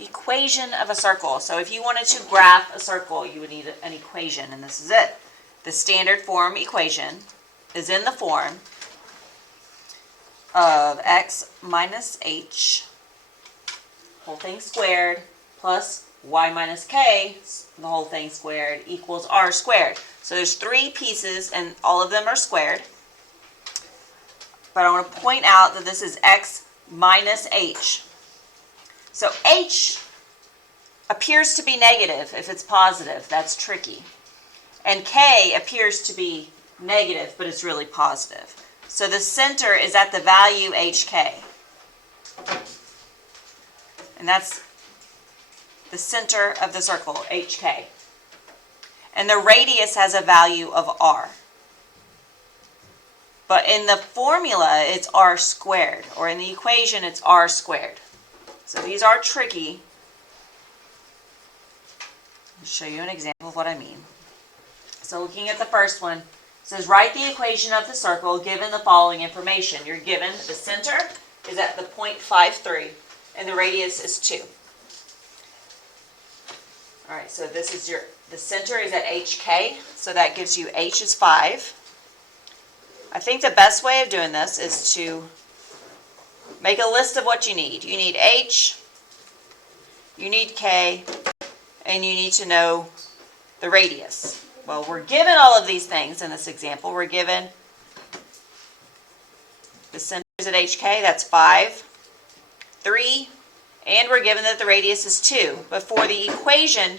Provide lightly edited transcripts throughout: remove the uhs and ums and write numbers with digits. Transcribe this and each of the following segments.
equation of a circle. So if you wanted to graph a circle, you would need an equation, and this is it. The standard form equation is in the form of x minus h, whole thing squared, plus y minus k, the whole thing squared, equals r squared. So there's three pieces, and all of them are squared. But I want to point out that this is x minus h. So h appears to be negative if it's positive. That's tricky. And k appears to be negative, but it's really positive. So the center is at the value hk. And that's the center of the circle, hk. And the radius has a value of r. But in the formula, it's r squared, or in the equation, it's r squared. So these are tricky. I'll show you an example of what I mean. So looking at the first one, it says write the equation of the circle given the following information. You're given the center is at the point 5,3, and the radius is 2. All right, so this is the center is at hk, so that gives you h is 5. I think the best way of doing this is to make a list of what you need. You need h, you need k, and you need to know the radius. Well, we're given all of these things in this example. We're given the center is at hk, that's 5, 3, and we're given that the radius is 2. But for the equation,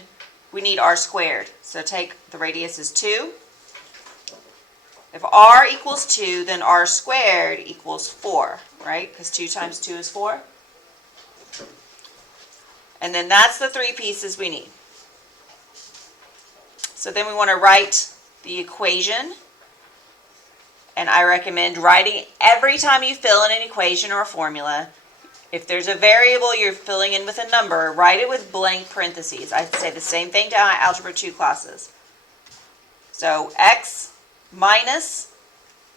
we need r squared. So take the radius is 2. If r equals 2, then r squared equals 4, right? Because 2 times 2 is 4. And then that's the three pieces we need. So then we want to write the equation. And I recommend writing every time you fill in an equation or a formula. If there's a variable you're filling in with a number, write it with blank parentheses. I say the same thing to my Algebra 2 classes. So x minus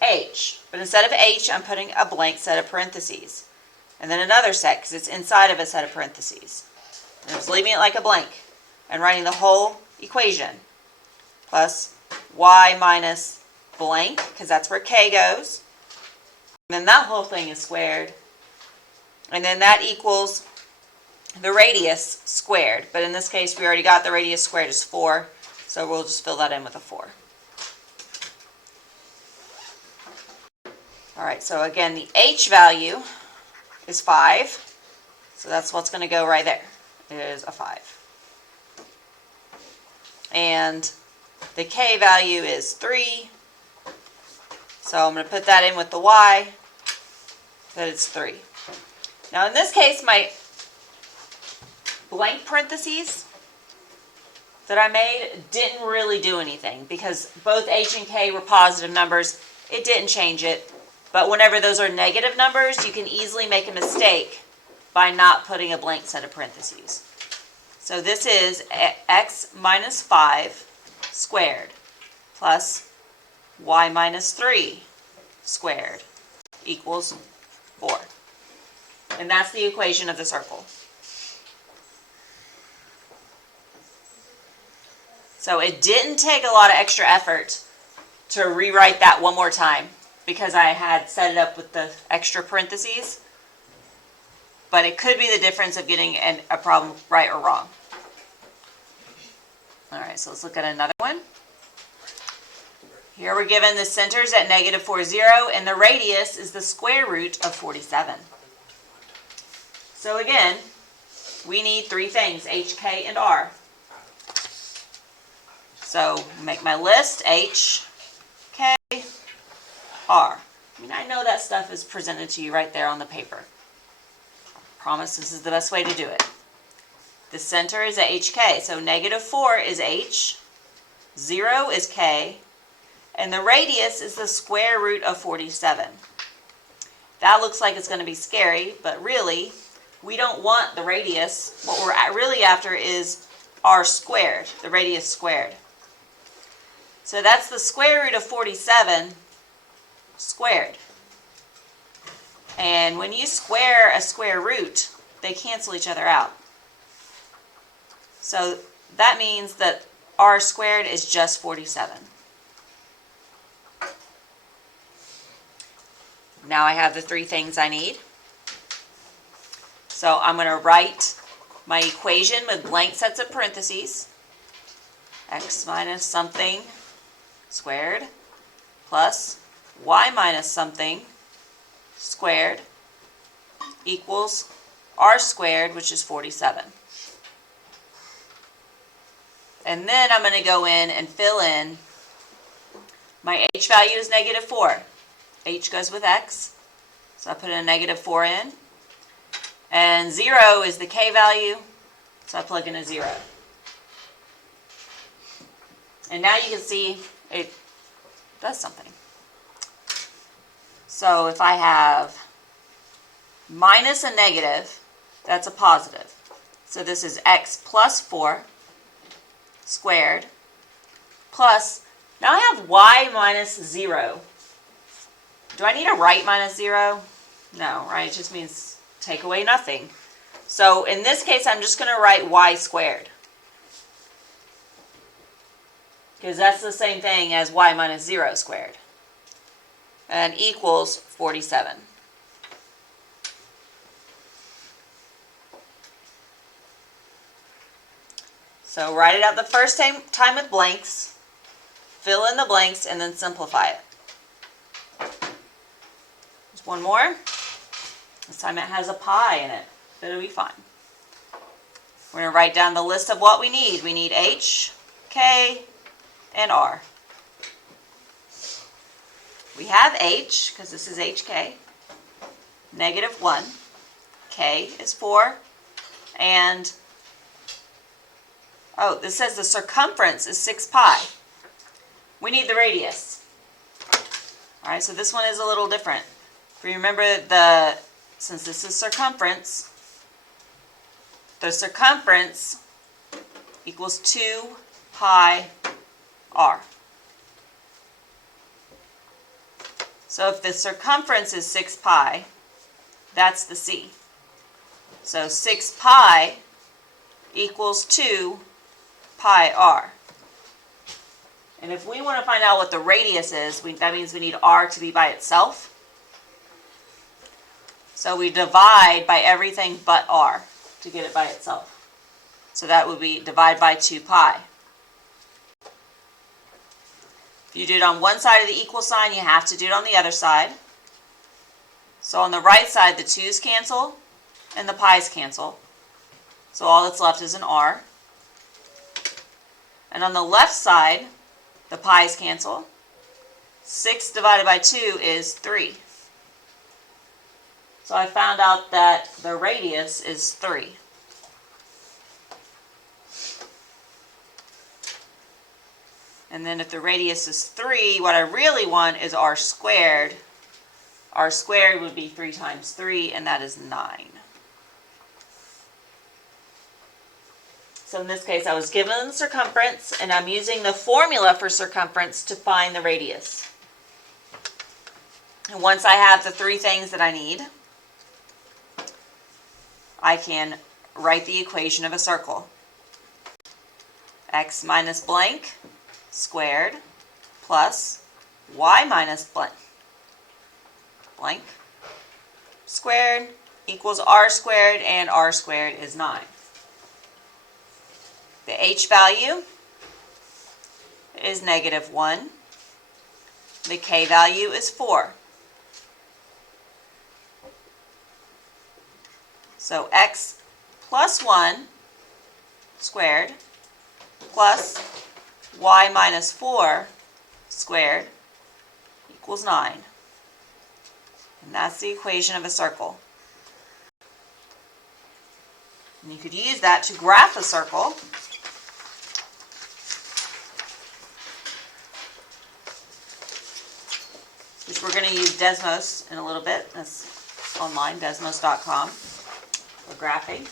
h. But instead of h, I'm putting a blank set of parentheses. And then another set, because it's inside of a set of parentheses. And I'm just leaving it like a blank. And writing the whole equation. Plus y minus blank, because that's where k goes. And then that whole thing is squared. And then that equals the radius squared. But in this case, we already got the radius squared is 4. So we'll just fill that in with a 4. All right, so again, the h value is 5. So that's what's going to go right there. It is a 5. And the k value is 3. So I'm going to put that in with the y, that it's 3. Now in this case, my blank parentheses that I made didn't really do anything because both h and k were positive numbers. It didn't change it. But whenever those are negative numbers, you can easily make a mistake by not putting a blank set of parentheses. So this is x minus 5 squared plus y minus 3 squared equals 4. And that's the equation of the circle. So it didn't take a lot of extra effort to rewrite that one more time because I had set it up with the extra parentheses. But it could be the difference of getting a problem right or wrong. All right, so let's look at another one. Here we're given the centers at negative 4, 0, and the radius is the square root of 47. So again, we need three things, h, k, and r. So make my list, h, k, r. I mean, I know that stuff is presented to you right there on the paper. I promise this is the best way to do it. The center is at hk, so negative 4 is h, 0 is k, and the radius is the square root of 47. That looks like it's going to be scary, but really, we don't want the radius. What we're really after is r squared, the radius squared. So that's the square root of 47 squared. And when you square a square root, they cancel each other out. So that means that r squared is just 47. Now I have the three things I need. So I'm going to write my equation with blank sets of parentheses. X minus something squared plus y minus something squared equals r squared, which is 47. And then I'm going to go in and fill in. My h value is -4. H goes with x, so I put a -4 in. And 0 is the k value, so I plug in a 0. And now you can see it does something. So if I have minus a negative, that's a positive. So this is x plus 4 squared plus, now I have y minus 0. Do I need to write minus 0? No, right? It just means take away nothing. So in this case, I'm just going to write y squared, because that's the same thing as y minus 0 squared, and equals 47. So write it out the first time with blanks, fill in the blanks, and then simplify it. There's one more. This time it has a pi in it, but it'll be fine. We're going to write down the list of what we need. We need h, k, and r. We have h, because this is hk, -1. K is 4. And, oh, this says the circumference is 6 pi. We need the radius. All right, so this one is a little different. If you remember, since this is circumference, the circumference equals 2 pi r. So if the circumference is 6 pi, that's the c. So 6 pi equals 2 pi r. And if we want to find out what the radius is, that means we need r to be by itself. So we divide by everything but r to get it by itself. So that would be divide by 2 pi. If you do it on one side of the equal sign, you have to do it on the other side. So on the right side, the 2's cancel and the pi's cancel. So all that's left is an r. And on the left side, the pi's cancel. 6 divided by 2 is 3. So I found out that the radius is 3. And then if the radius is 3, what I really want is r squared. R squared would be 3 times 3, and that is 9. So in this case, I was given the circumference, and I'm using the formula for circumference to find the radius. And once I have the 3 things that I need, I can write the equation of a circle. X minus blank squared plus y minus blank squared equals r squared, and r squared is 9. The h value is -1. The k value is 4. So x plus 1 squared plus y minus 4 squared equals 9. And that's the equation of a circle. And you could use that to graph a circle. Which we're going to use Desmos in a little bit. That's online, desmos.com, for graphing.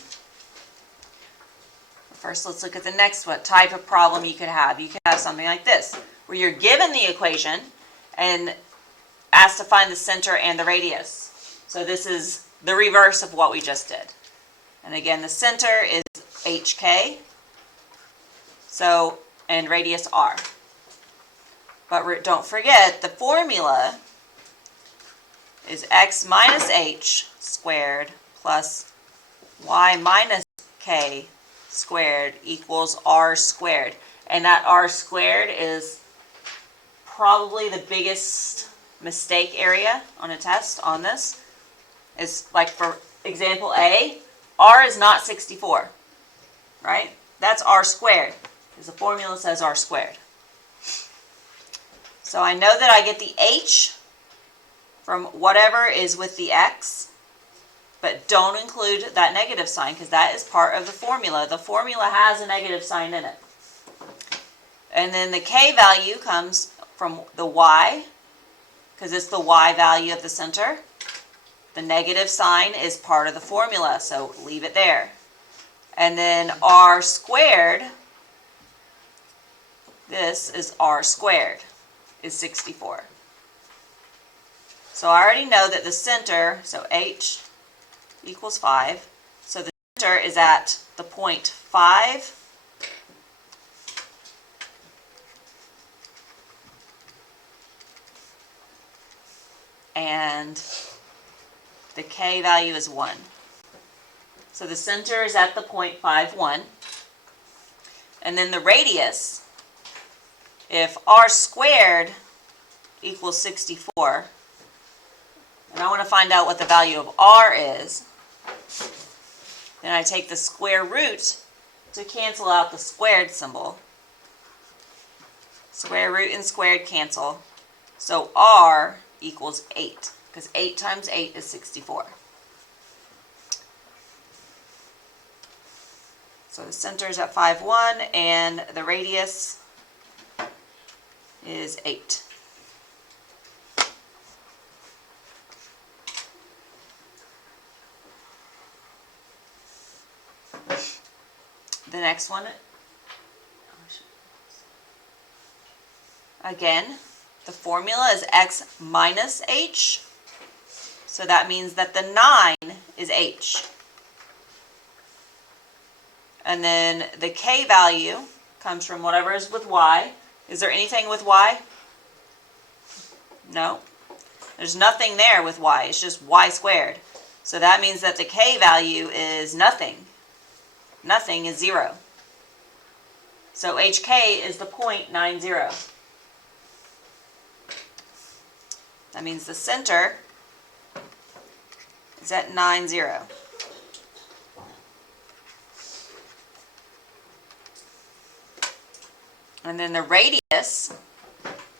First, let's look at the next one. Type of problem you could have. You could have something like this, where you're given the equation and asked to find the center and the radius. So this is the reverse of what we just did. And again, the center is HK, So, and radius r. But don't forget, the formula is x minus h squared plus y minus k squared equals r squared. And that r squared is probably the biggest mistake area on a test on this. Is like for example A, r is not 64, right? That's r squared, because the formula says r squared. So I know that I get the h from whatever is with the x, but don't include that negative sign because that is part of the formula. The formula has a negative sign in it. And then the k value comes from the y, because it's the y value of the center. The negative sign is part of the formula, so leave it there. And then r squared, this is r squared, is 64. So I already know that the center, so h equals 5. So the center is at the point 5. And the k value is 1. So the center is at the point 5, 1. And then the radius, if r squared equals 64, and I want to find out what the value of r is, then I take the square root to cancel out the squared symbol. Square root and squared cancel. So r equals 8, because 8 times 8 is 64. So the center is at 5, 1, and the radius is 8. The next one, again, the formula is x minus h, so that means that the 9 is h. And then the k value comes from whatever is with y. Is there anything with y? No. There's nothing there with y. It's just y squared. So that means that the k value is nothing. Nothing is 0. So hk is the 0.90. That means the center is at 90. And then the radius,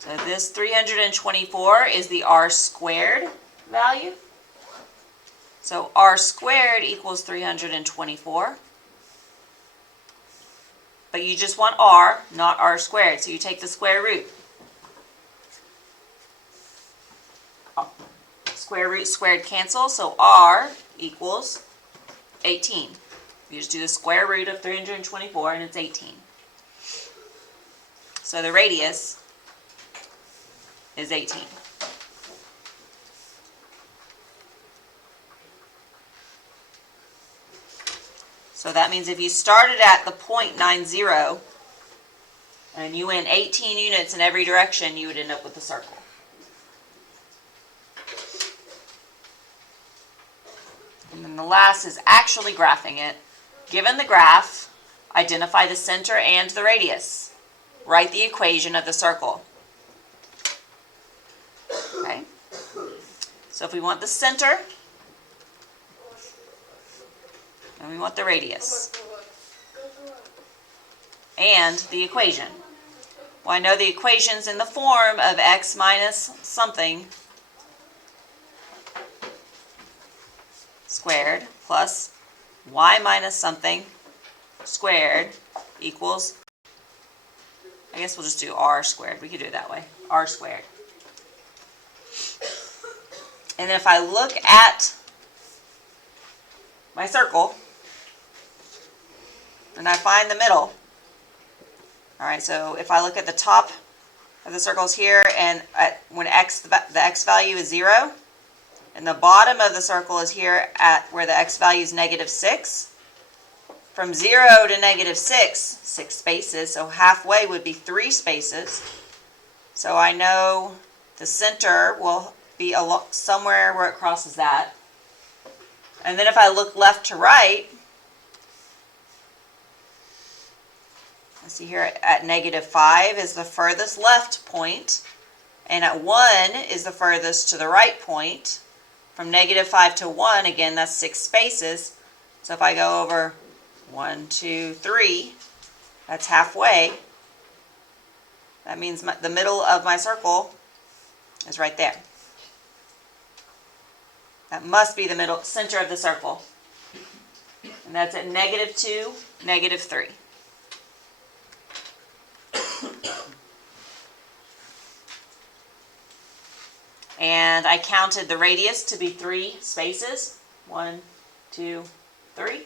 so this 324 is the r squared value. So r squared equals 324. But you just want r, not r squared, so you take the square root. Square root squared cancel, so r equals 18. You just do the square root of 324 and it's 18. So the radius is 18. So that means if you started at the 0.90 and you went 18 units in every direction, you would end up with a circle. And then the last is actually graphing it. Given the graph, identify the center and the radius. Write the equation of the circle. Okay? So if we want the center, and we want the radius, and the equation. Well, I know the equation's in the form of x minus something squared plus y minus something squared equals, I guess we'll just do r squared. We could do it that way. R squared. And then if I look at my circle and I find the middle, all right, so if I look at the top of the circles here and when the x value is 0, and the bottom of the circle is here at where the x value is -6, from 0 to negative 6, 6 spaces, so halfway would be 3 spaces. So I know the center will be somewhere where it crosses that. And then if I look left to right, let's see here, at negative 5 is the furthest left point, and at 1 is the furthest to the right point. From negative 5 to 1, again, that's 6 spaces. So if I go over 1, 2, 3, that's halfway. That means the middle of my circle is right there. That must be the middle center of the circle. And that's at negative 2, negative 3. And I counted the radius to be 3 spaces. 1, 2, 3.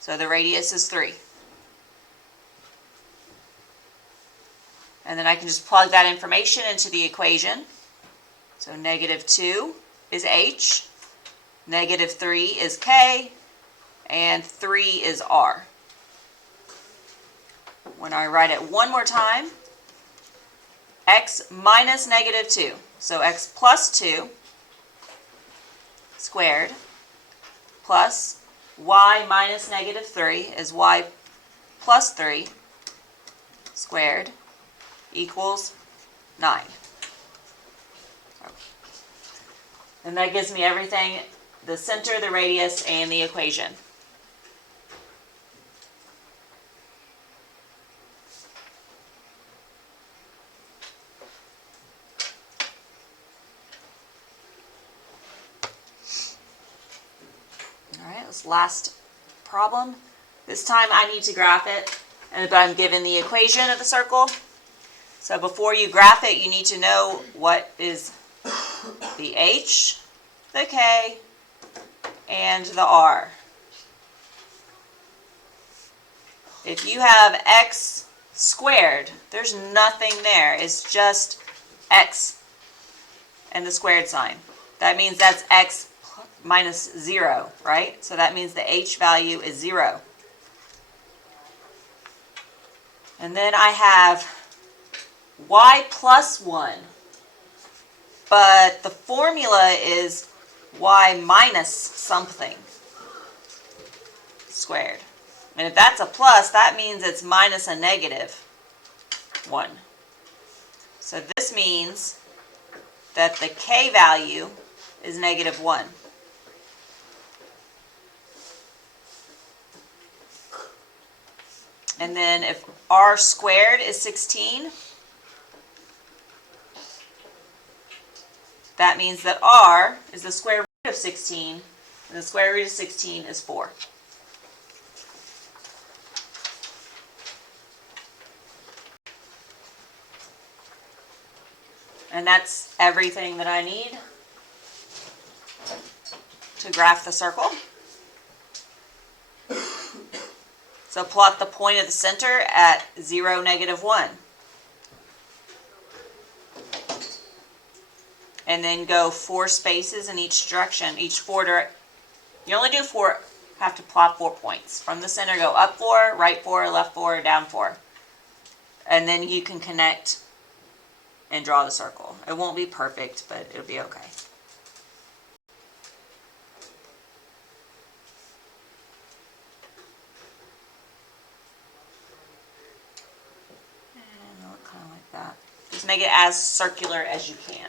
So the radius is 3. And then I can just plug that information into the equation. So negative 2 is h, negative 3 is k, and 3 is r. When I write it one more time, x minus negative 2. So x plus 2 squared plus y minus negative 3 is y plus 3 squared equals 9. And that gives me everything, the center, the radius, and the equation. All right, this last problem. This time I need to graph it, but I'm given the equation of the circle. So before you graph it, you need to know what is the h, the k, and the r. If you have x squared, there's nothing there. It's just x and the squared sign. That means that's x minus 0, right? So that means the h value is 0. And then I have y plus 1. But the formula is y minus something squared. And if that's a plus, that means it's minus a negative 1. So this means that the k value is negative 1. And then if r squared is 16, that means that r is the square root of 16, and the square root of 16 is 4. And that's everything that I need to graph the circle. So plot the point of the center at 0, negative 1. And then go 4 spaces in each direction, you only have to plot 4 points. From the center, go up 4, right 4, left 4, down 4. And then you can connect and draw the circle. It won't be perfect, but it'll be okay. And it'll look kind of like that. Just make it as circular as you can.